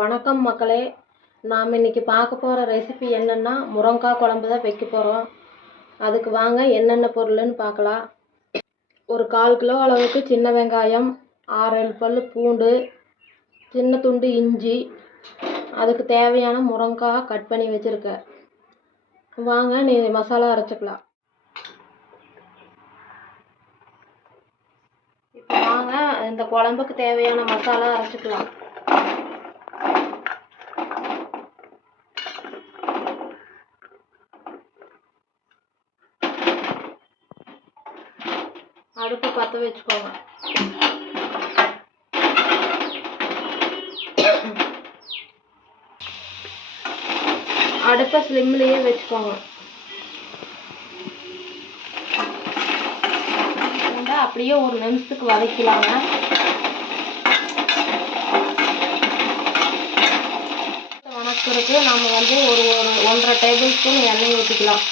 வணக்கம் மக்களே. நாம் இன்றைக்கி பார்க்க போகிற ரெசிபி என்னென்னா முருங்கைக்காய் குழம்பு தான் வைக்க போகிறோம். அதுக்கு வாங்க என்னென்ன பொருள்னு பார்க்கலாம். ஒரு 1/4 கிலோ அளவுக்கு சின்ன வெங்காயம், 6-7 பல் பூண்டு, சின்ன துண்டு இஞ்சி, அதுக்கு தேவையான முருங்கைக்காய் கட் பண்ணி வச்சுருக்கேன். வாங்க மசாலா அரைச்சிக்கலாம். இப்போ வாங்க இந்த குழம்புக்கு தேவையான மசாலா அரைச்சிக்கலாம். அடுப்பு பற்ற வச்சுக்கோங்க. அடுப்பை ஸ்லிம்லேயே வச்சுக்கோங்க. அப்படியே ஒரு நிமிஷத்துக்கு வதக்கலாங்க. வணக்கிறதுக்கு நம்ம வந்து ஒரு 1.5 டேபிள் ஸ்பூன் எண்ணெய் ஊற்றிக்கலாம்.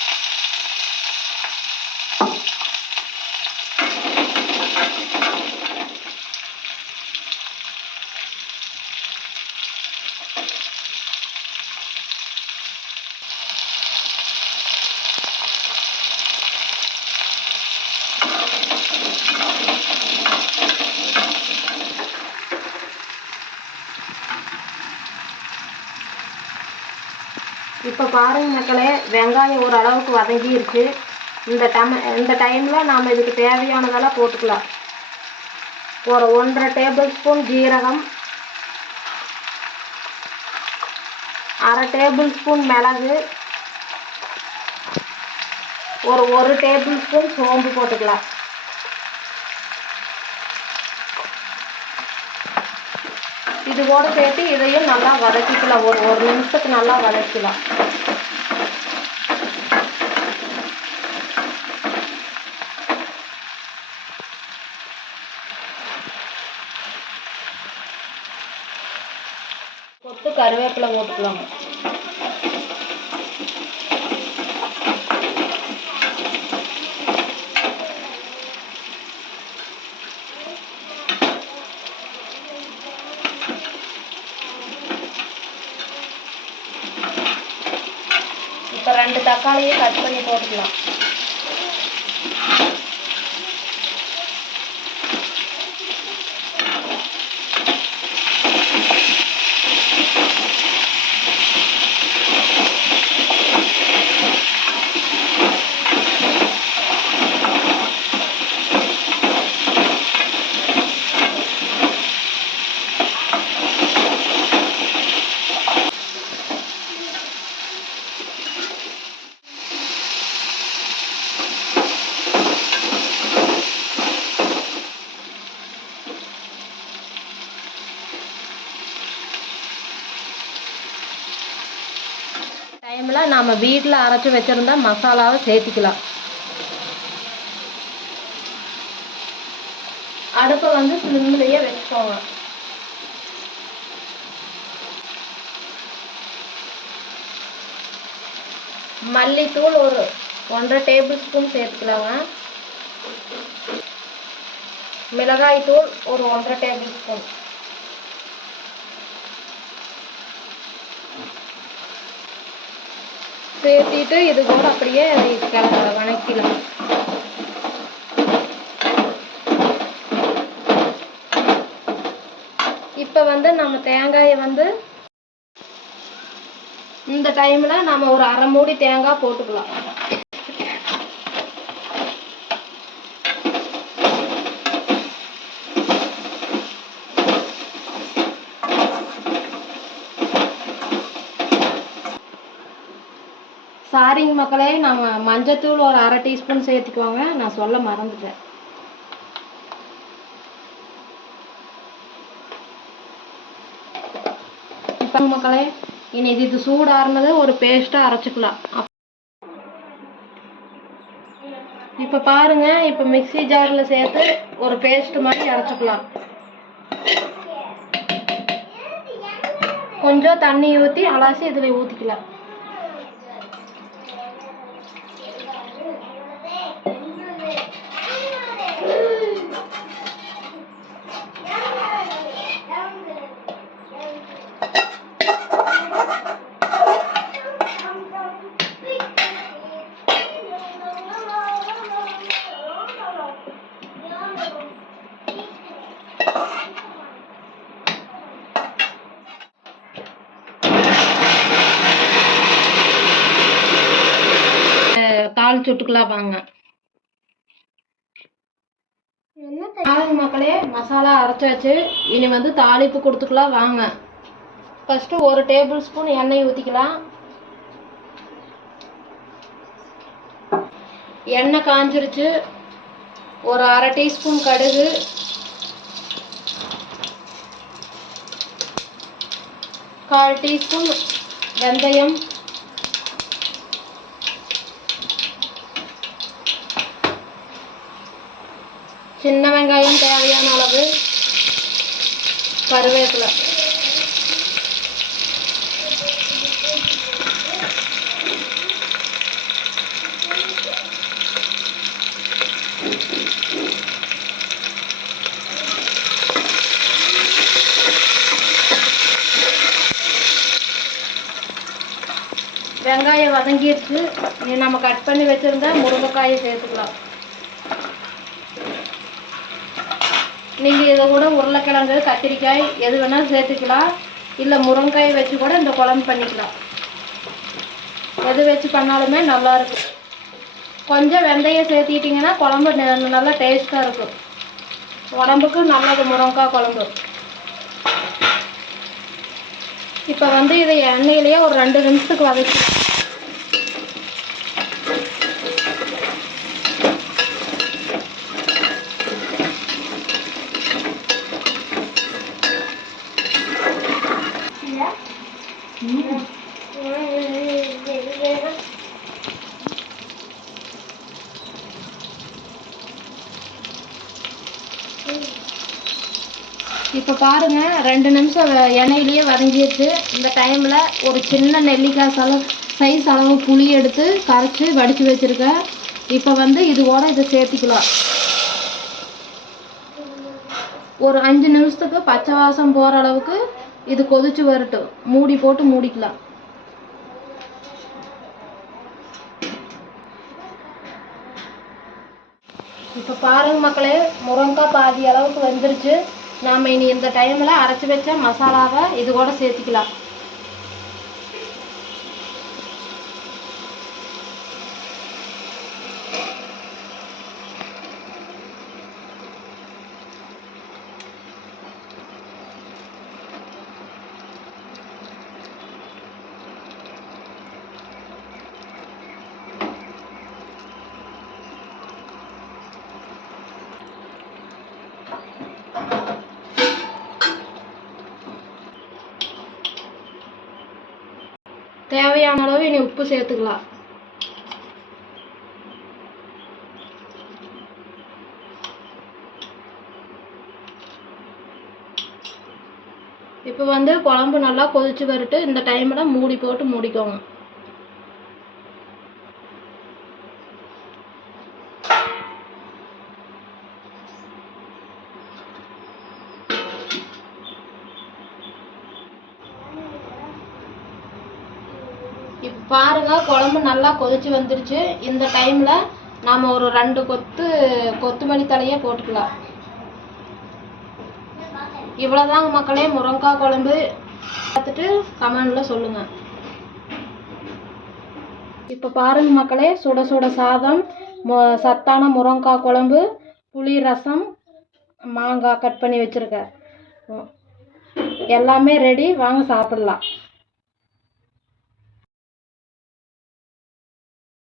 இப்போ பாருங்க மக்களே, வெங்காயம் ஓரளவுக்கு வதங்கிருச்சு. இந்த டைமில் நாம் இதுக்கு தேவையானதெல்லாம் போட்டுக்கலாம். ஒரு 1.5 டேபிள் ஸ்பூன் ஜீரகம், 1/2 டேபிள் ஸ்பூன் மிளகு, ஒரு 1 டேபிள் ஸ்பூன் சோம்பு போட்டுக்கலாம். இது கூட சேர்த்து இதையும் நல்லா வதக்கிக்கலாம். ஒரு நிமிஷத்துக்கு நல்லா வதக்கலாம். கொத்து கருவேப்பிலை போட்டுக்கலாம். இப்போ 2 தக்காளியை கட் பண்ணி போட்டுக்கலாம். டைமில் நாம் வீட்டில் அரைச்சி வச்சுருந்தா மசாலாவை சேர்த்திக்கலாம். அடுப்பை வந்து ஸ்லிம்லேயே வச்சுக்கோங்க. மல்லித்தூள் ஒரு 1.5 டேபிள் ஸ்பூன் சேர்த்துக்கலாங்க. மிளகாய் தூள் ஒரு 1.5 டேபிள் ஸ்பூன். சேர்த்திட்டு இது கூட அப்படியே வணக்கலாம். இப்போ வந்து நம்ம தேங்காயை வந்து இந்த டைமில் நம்ம ஒரு 1/2 மூடி தேங்காய் போட்டுக்கலாம். சாரிங்க மக்களே, நம்ம மஞ்சத்தூள் ஒரு 1/2 டீஸ்பூன் சேர்த்துக்குவாங்க. நான் சொல்ல மறந்துட்டேன். இப்போ மக்களே, இனி இது சூடாறுனது ஒரு பேஸ்ட்டாக அரைச்சிக்கலாம். இப்போ பாருங்க, இப்போ மிக்ஸி ஜாரில் சேர்த்து ஒரு பேஸ்ட் மாதிரி அரைச்சிக்கலாம். கொஞ்சம் தண்ணி ஊற்றி அலசி இதில் ஊற்றிக்கலாம். தாளிச்சு விட்டுக்கலாம் வாங்க. மக்களே, மசாலா அரைச்சாச்சு. இனி வந்து தாளிப்பு கொடுத்துக்கலாம் வாங்க. ஃபஸ்ட்டு 1 டேபிள் ஸ்பூன் எண்ணெய் ஊற்றிக்கலாம். எண்ணெய் காஞ்சிருச்சு. ஒரு 1/2 டீஸ்பூன் கடுகு, 1/4 டீஸ்பூன் வெந்தயம், சின்ன வெங்காயம் தேவையான அளவு, கருவேப்பிலை, வெங்காயம் வதங்கிடுச்சு. இனி நம்ம கட் பண்ணி வச்சுருந்தா முருங்கைக்காயை சேர்த்துக்கலாம். நீங்கள் இதை கூட உருளைக்கிழங்கு, கத்திரிக்காய் எது வேணாலும் சேர்த்துக்கலாம். இல்லை முருங்கைக்காயை வச்சு கூட இந்த குழம்பு பண்ணிக்கலாம். எது வச்சு பண்ணாலுமே நல்லாயிருக்கும். கொஞ்சம் வெந்தயம் சேர்த்திட்டிங்கன்னா குழம்பு நல்லா டேஸ்ட்டாக இருக்கும். உடம்புக்கு நல்லது முருங்கைக்காய் குழம்பு. இப்போ வந்து இதை எண்ணெயிலேயே ஒரு 2 நிமிஷத்துக்கு வதக்கி இப்போ பாருங்கள் 2 நிமிஷம் எண்ணெயிலேயே வதங்கிடுச்சு. இந்த டைமில் ஒரு சின்ன நெல்லிக்காய் சைஸ் அளவு புளி எடுத்து கரைச்சி வடித்து வச்சுருக்கேன். இப்போ வந்து இதோட இதை சேர்த்திக்கலாம். ஒரு 5 நிமிஷத்துக்கு பச்சை வாசம் போகிற அளவுக்கு இது கொதிச்சு வரட்டும். மூடி போட்டு மூடிக்கலாம். இப்போ பாருங்கள் மக்களே, முருங்கைக்காய் பாதி அளவுக்கு வந்துருச்சு. நாம் இனி இந்த டைமில் அரைச்சி வச்ச மசாலாவை இது கூட சேர்த்திக்கலாம். தேவையான அளவு இனி உப்பு சேர்த்துக்கலாம். இப்போ வந்து குழம்பு நல்லா கொதிச்சு வரட்டு. இந்த டைமில் மூடி போட்டு மூடிக்கோங்க. இப்போ பாருங்க, குழம்பு நல்லா கொதிச்சு வந்துருச்சு. இந்த டைமில் நாம் ஒரு 2 கொத்தமல்லி தழையை போட்டுக்கலாம். இவ்வளோதாங்க மக்களே, முருங்கைக்காய் குழம்பு. பார்த்துட்டு கமெண்டில் சொல்லுங்கள். இப்போ பாருங்க மக்களே, சுட சுட சாதம், சத்தான முருங்கைக்காய் குழம்பு, புளி ரசம், மாங்காய் கட் பண்ணி வச்சுருக்கேன். எல்லாமே ரெடி. வாங்க சாப்பிடலாம்.